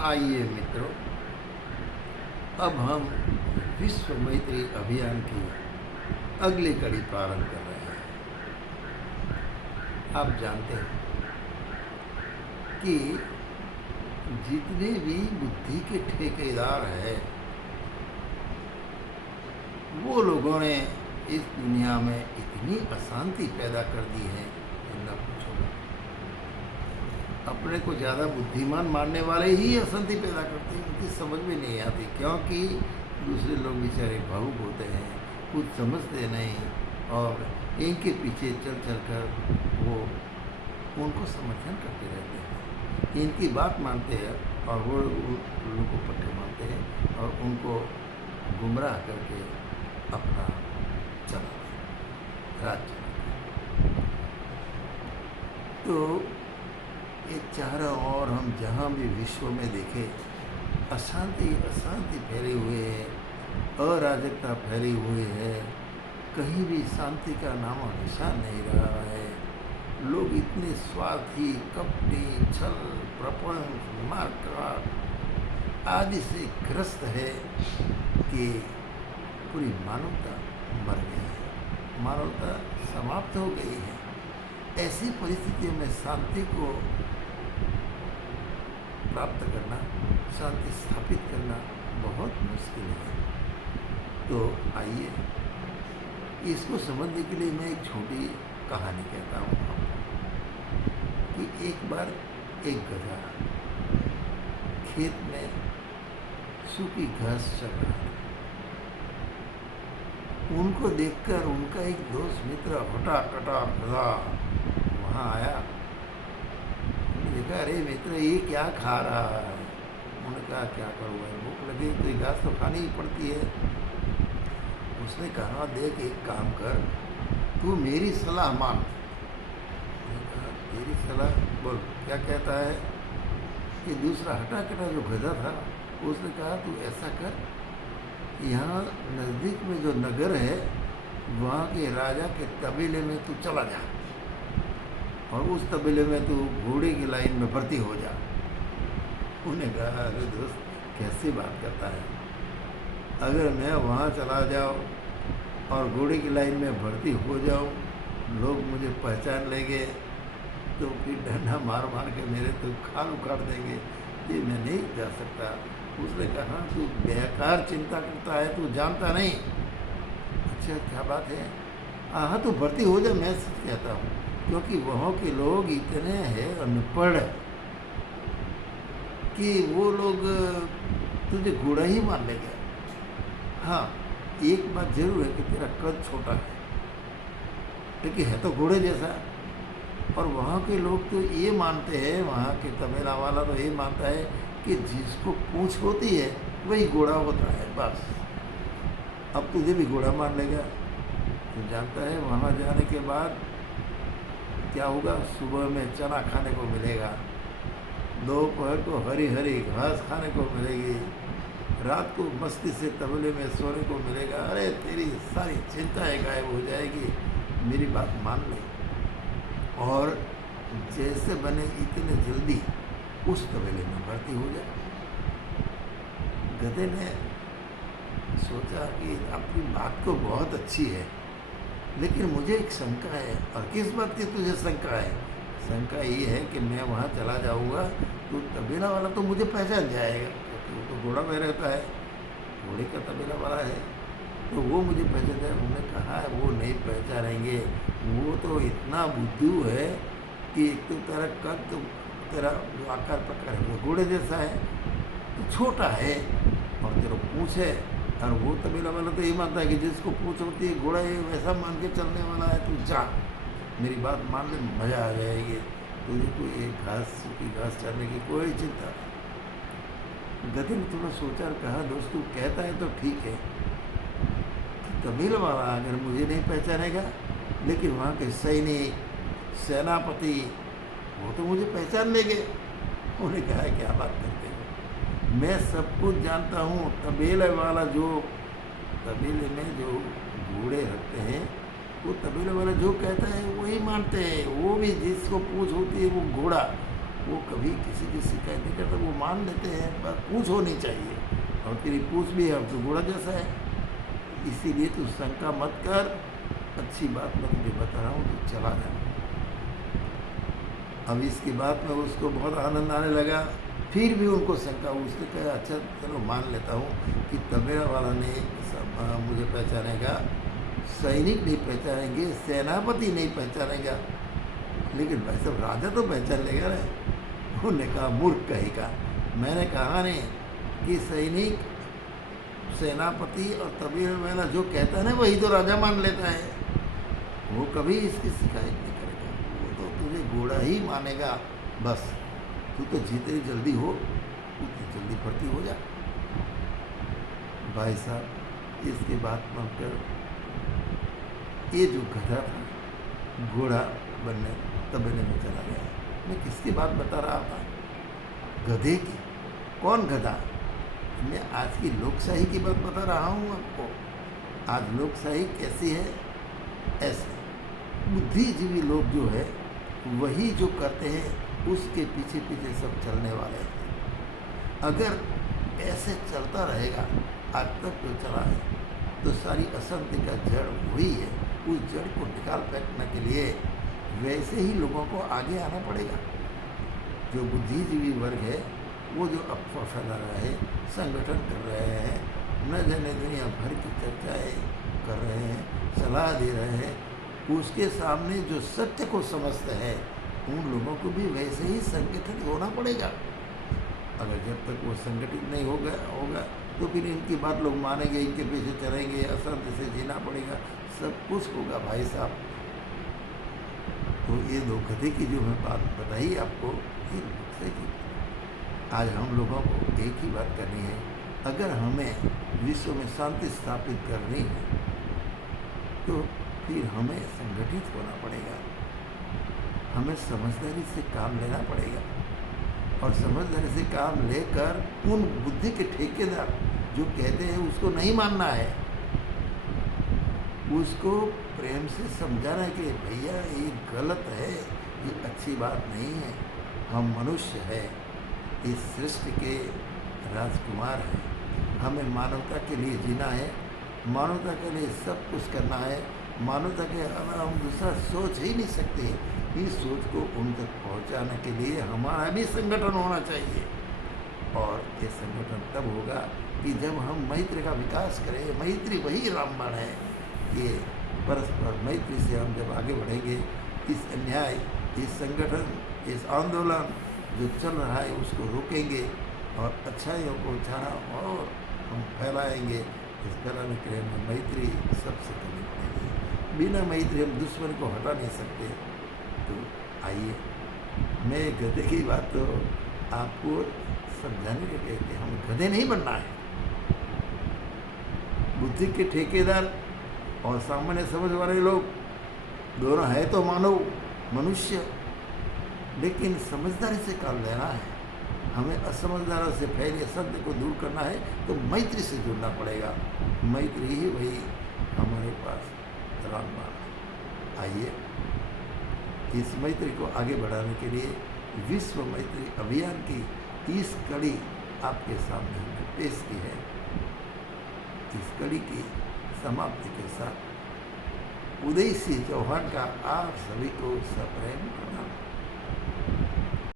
आइए मित्रों, अब हम विश्व मैत्री अभियान की अगली कड़ी प्रारंभ कर रहे हैं। आप जानते हैं कि जितने भी बुद्धि के ठेकेदार हैं, वो लोगों ने इस दुनिया में इतनी अशांति पैदा कर दी है कि न पूछो। अपने को ज़्यादा बुद्धिमान मानने वाले ही अशांति पैदा करते हैं। उनकी समझ में नहीं आती, क्योंकि दूसरे लोग बेचारे भावुक होते हैं, कुछ समझते नहीं, और इनके पीछे चल चल कर वो उनको समर्थन करते रहते हैं, इनकी बात मानते हैं और वो उन को पट्टे मानते हैं और उनको गुमराह करके अपना चलाते हैं, राज चलाते हैं। तो ये चारों ओर हम जहाँ भी विश्व में देखें, अशांति अशांति फैले हुए है, अराजकता फैली हुई है, कहीं भी शांति का नाम और निशान नहीं रहा है। लोग इतने स्वार्थी, कपटी, छल, प्रपंच, मारकाट आदि से ग्रस्त है कि पूरी मानवता मर गई है, मानवता समाप्त हो गई है। ऐसी परिस्थितियों में शांति को प्राप्त करना, शांति स्थापित करना बहुत मुश्किल है। तो आइए, इसको समझने के लिए मैं एक छोटी कहानी कहता हूँ कि एक बार एक गधा खेत में सूखी घास चल रहा था। उनको देखकर उनका एक दोस्त मित्र हटा कटा गधा वहाँ आया। देखा, अरे मित्र ये क्या खा रहा है? उन्होंने कहा क्या करूँगा, भूख लगी तो ये घास तो खानी ही पड़ती है। उसने कहा देख, एक काम कर, तू मेरी सलाह मान। मैंने कहा तेरी सलाह? बोल क्या कहता है? कि दूसरा हटा कटा जो गधा था उसने कहा तू ऐसा कर, यहाँ नज़दीक में जो नगर है वहाँ के राजा के तबेले में तू चला जा और उस तबेले में तू घोड़े की लाइन में भर्ती हो जा। उन्हें कहा अरे दोस्त, कैसी बात करता है? अगर मैं वहाँ चला जाऊँ और घोड़े की लाइन में भर्ती हो जाऊँ, लोग मुझे पहचान लेंगे तो फिर डंडा मार मार के मेरे तो खाल उखाड़ देंगे, ये मैं नहीं जा सकता। उसने कहा तू बेकार चिंता करता है, तू जानता नहीं। अच्छा क्या बात है? हाँ तू भर्ती हो जा, मैं सच कहता हूँ, क्योंकि वहाँ के लोग इतने हैं अनपढ़ कि वो लोग तुझे घोड़ा ही मान लेंगे। हाँ एक बात जरूर है कि तेरा कद छोटा है, लेकिन है तो घोड़े जैसा। और वहाँ के लोग तो ये मानते हैं, वहाँ के तमिला वाला तो ये मानता है कि जिसको पूंछ होती है वही घोड़ा होता है, बस। अब तुझे भी घोड़ा मान लेगा। तो जानता है वहाँ जाने के बाद क्या होगा? सुबह में चना खाने को मिलेगा, दोपहर को हरी हरी घास खाने को मिलेगी, रात को मस्ती से तबले में सोने को मिलेगा। अरे तेरी सारी चिंताएं गायब हो जाएगी, मेरी बात मान ले और जैसे बने इतने जल्दी उस तबेले में भर्ती हो जाए। गधे ने सोचा कि अपनी बात तो बहुत अच्छी है, लेकिन मुझे एक शंका है। और किस बात की तुझे शंका है? शंका ये है कि मैं वहाँ चला जाऊँगा तो तबेला वाला तो मुझे पहचान जाएगा, क्योंकि वो तो घोड़ा में रहता है, घोड़े का तबेला वाला है, तो वो मुझे पहचान जाए। उन्होंने कहा है वो नहीं पहचानेंगे, वो तो इतना बुद्धू है कि एक तो तेरा कद तो तेरा जो आकार प्रकार है वो घोड़े जैसा है, तो छोटा है, और तेरा पूँछ है। और वो तबेला वाला तो ये मानता है कि जिसको पूँछ होती है घोड़ा ये वैसा मान के चलने वाला है। तू जा, मेरी बात मान ले, मज़ा आ जाएगी, तुझे कोई एक घास सूखी घास चढ़ने की कोई चिंता नहीं। गधे ने थोड़ा सोचा और कहा दोस्त तू कहता है तो ठीक है, तबेला वाला अगर मुझे नहीं पहचानेगा, लेकिन वहाँ के सैनिक सेनापति वो तो मुझे पहचान लेंगे। उन्होंने कहा क्या बात करते हो, मैं सब कुछ जानता हूँ। तबेले वाला जो तबेले में जो घोड़े रखते हैं, वो तबेले वाला जो कहता है वही मानते हैं। वो भी जिसको पूछ होती है वो घोड़ा, वो कभी किसी की शिकायत नहीं करते, वो मान लेते हैं, पर पूछ होनी चाहिए। और तेरी पूछ भी है, अब तो घोड़ा जैसा है, इसीलिए तू शंका मत कर। अच्छी बात मैं तुझे बता रहा हूँ, तो चला जा। अब इसके बाद में उसको बहुत आनंद आने लगा। फिर भी उनको शंका, उसने कहा अच्छा चलो मान लेता हूँ कि तबेला वाला ने मुझे पहचानेगा, सैनिक नहीं पहचानेंगे, सेनापति नहीं पहचानेगा, लेकिन भाई साहब राजा तो पहचान लेगा ना। उन्होंने कहा मूर्ख कहीं का, मैंने कहा नहीं कि सैनिक, सेनापति और तबेला वाला जो कहता है ना वही तो राजा मान लेता है। वो कभी इसकी शिकायत नहीं करेगा, वो तो तुझे घोड़ा ही मानेगा। बस तू तो जितनी जल्दी हो उतनी जल्दी भर्ती हो जा। भाई साहब इसके बाद बनकर ये जो गधा था घोड़ा बनने तबेले में चला गया। मैं किसकी बात बता रहा था? गधे की। कौन गधा? मैं आज की लोकशाही की बात बता रहा हूँ आपको। आज लोकशाही कैसी है? ऐसे बुद्धिजीवी लोग जो है वही जो करते हैं उसके पीछे पीछे सब चलने वाले हैं। अगर ऐसे चलता रहेगा, आज तक जो चला है, तो सारी अशांति का जड़ वही है। उस जड़ को निकाल फेंकने के लिए वैसे ही लोगों को आगे आना पड़ेगा। जो बुद्धिजीवी वर्ग है वो जो अफवाह फैला रहा है, संगठन कर रहे हैं, न जाने दुनिया भर की चर्चाएँ कर रहे हैं, सलाह दे रहे हैं, उसके सामने जो सत्य को समझते हैं उन लोगों को भी वैसे ही संगठित होना पड़ेगा। अगर जब तक वो संगठित नहीं होगा तो फिर इनकी बात लोग मानेंगे, इनके पीछे चलेंगे, अशांति से जीना पड़ेगा, सब कुछ होगा भाई साहब। तो ये दो गधे की जो मैं बात बताई आपको, ये दूसरे की। आज हम लोगों को एक ही बात करनी है, अगर हमें विश्व में शांति स्थापित करनी है तो फिर हमें संगठित होना पड़ेगा, हमें समझदारी से काम लेना पड़ेगा। और समझदारी से काम लेकर उन बुद्धि के ठेकेदार जो कहते हैं उसको नहीं मानना है, उसको प्रेम से समझाना है कि भैया ये गलत है, ये अच्छी बात नहीं है, हम मनुष्य हैं, इस सृष्टि के राजकुमार हैं, हमें मानवता के लिए जीना है, मानवता के लिए सब कुछ करना है, मानवता के अलावा हम दूसरा सोच ही नहीं सकते। इस सोच को उन तक पहुंचाने के लिए हमारा भी संगठन होना चाहिए। और ये संगठन तब होगा कि जब हम मैत्री का विकास करें। मैत्री वही रामबाण है कि परस्पर मैत्री से हम जब आगे बढ़ेंगे, इस अन्याय, इस संगठन, इस आंदोलन जो चल रहा है उसको रोकेंगे और अच्छाइयों को चारा और हम फैलाएंगे। इस फैलाने के लिए हमें मैत्री सबसे करनी पड़ेगी। बिना मैत्री हम दुश्मन को हटा नहीं सकते। तो आइए, मैं गधे की बात तो आपको समझाने के लिए कि हमें गधे नहीं बनना है। बुद्धि के ठेकेदार और सामान्य समझ वाले लोग दोनों है तो मानव मनुष्य, लेकिन समझदारी से काम लेना है। हमें असमझदारों से फैले शब्द को दूर करना है तो मैत्री से जुड़ना पड़ेगा। मैत्री ही वही हमारे पास रामबाण है। आइए, इस मैत्री को आगे बढ़ाने के लिए विश्व मैत्री अभियान की 30 कड़ी आपके सामने हमने पेश की है। इस कड़ी की समाप्ति के साथ उदय सिंह चौहान का आप सभी को सप्रेम प्रणाम।